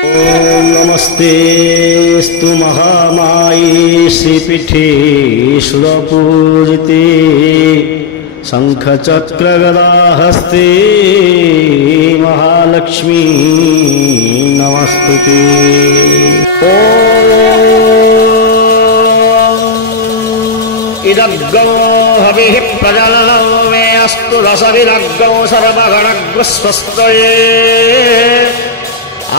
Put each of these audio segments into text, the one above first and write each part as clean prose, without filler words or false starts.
ओम नमस्तेस्तु महामाये श्रीपीठे सुरपूजिते शंखचक्रगदाहस्ते महालक्ष्मी नमस्तुते। इदग्गो हविः प्रजननो मे अस्तु रसविदग्गो सर्वगणग्रस्वस्तये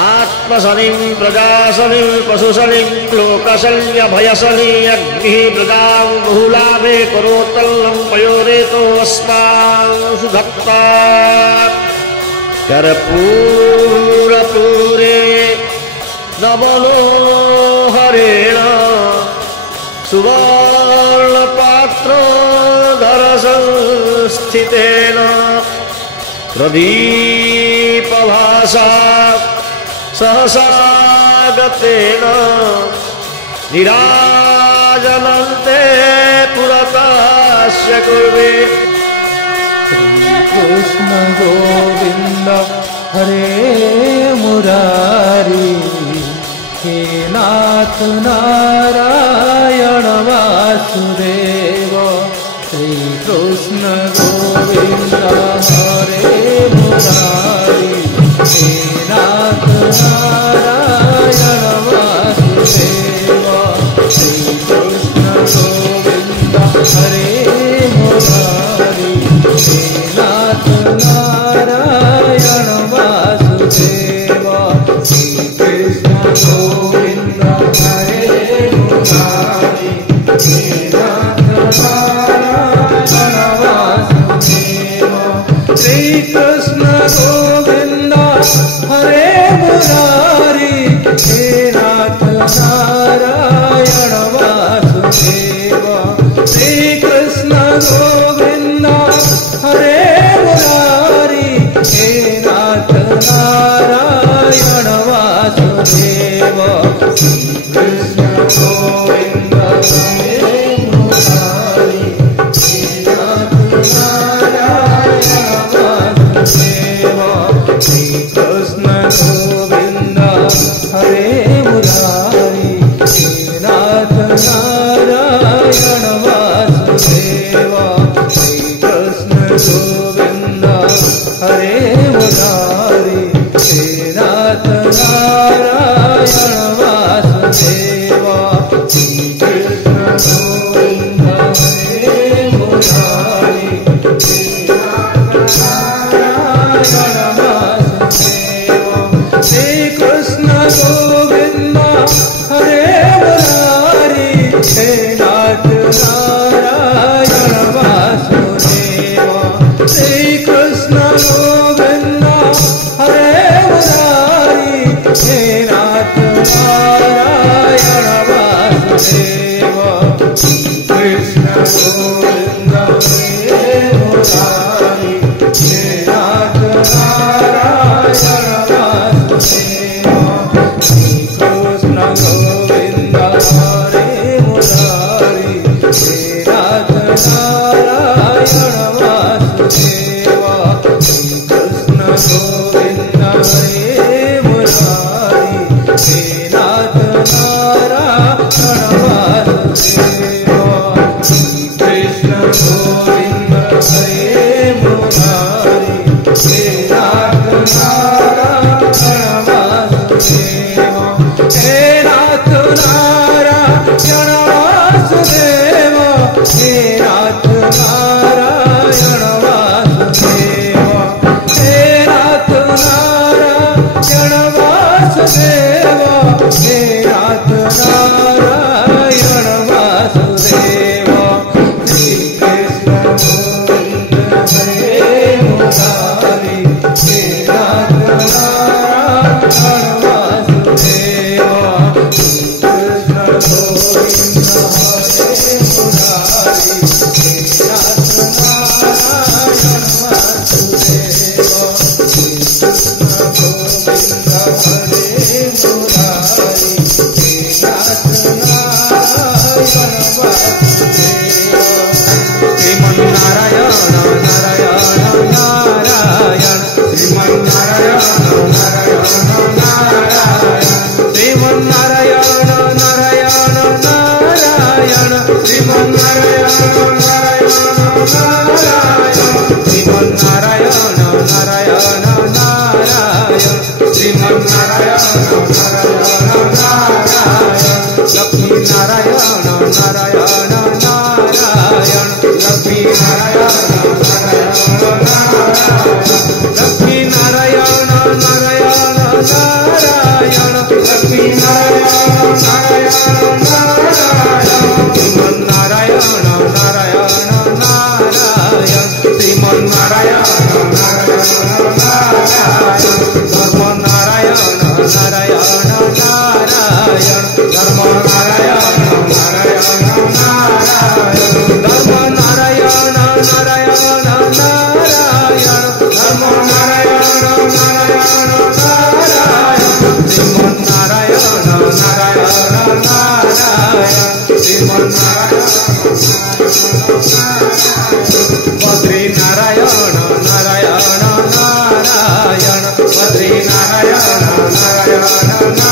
आत्मशनिं प्रजाशनिं पशुशनिं लोकशल्यभयशनि अग्निः प्रजां बहुलाभे करोत्तल्लं पयोरेतो अस्मान् सुधत्तात् कर्पूरपूरे नवलोहरेण सुवर्णपात्रोदरसंस्थितेन प्रदीपभासा सहसागतेन निराजनन्ते पुरतस्य कुर्वे। कृष्ण गोविंद हरे मुरारी हे नाथ नारायण वासुदेव। श्री कृष्ण गोविंद हरे मुरारी हे नाथ नारायण वासुदेव। श्री कृष्ण गोविंद हरे मुरारी हे नाथ नारायण वासुदेव। श्री कृष्ण गोविंद हरे मुरारी हे नाथ नारायण वासुदेव। श्री कृष्ण गोविंद हरे मुरारी हे नाथ नारायण वासुदेव। श्री कृष्ण गोविंद हरे मुरारी हे नाथ नारायण वासुदेव। श्री कृष्ण गोविंद हरे मुरारी हे नाथ नारायण वासुदेव। श्री कृष्ण गोविंद हरे मुरारी हे नाथ नारायण वासुदेव। श्री कृष्ण गोविंद हरे मुरारी हे नाथ नारायण वासुदेव। श्री कृष्ण गोविंद हरे मुरारी हे नाथ नारायण वासुदेव। श्री कृष्ण गोविंद हरे मुरारी हे नाथ नारायण वासुदेव। श्री कृष्ण गोविंद हरे मुरारी हे नाथ नारायण वासुदेव। श्री कृष्ण गोविंद हरे मुरारी हे नाथ नारायण वासुदेव। श्री कृष्ण गोविंद हरे मुरारी हे नाथ नारायण वासुदेव। श्री कृष्ण गोविंद हरे मुरारी हे नाथ नारायण वासुदेव। श्री कृष्ण गोविंद हरे मुरारी हे नाथ नारायण वासुदेव। हे नाथ नारायण वासुदेव। हे नाथ नारायण वासुदेव। हे नाथ नारायण वासुदेव। हे नाथ नारायण वासुदेव। श्री कृष्ण गोविंद हरे मुरारी हे नाथ नारायण वासुदेव। श्री कृष्ण गोविंद हरे मुरारी हे नाथ श्रीमन्नारायण नारायण नारायण श्रीमन्नारायण नारायण नारायण लक्ष्मी नारायण नारायण नारायण लक्ष्मी नारायण नारायण नारायण लक्ष्मी नारायण नारायण नारायण लक्ष्मी नारायण नारायण नारायण श्रीमन्नारायण नारायण नारायण श्रीमन्नारायण नारायण नारायण धर्म नारायण नारायण नारायण धर्म नारायण नारायण नारायण धर्म नारायण नारायण नारायण धर्म नारायण नारायण नारायण श्रीमन्नारायण नारायण नारायण श्रीमन्नारायण बद्री नारायण नारायण नारायण बद्री नारायण नारायण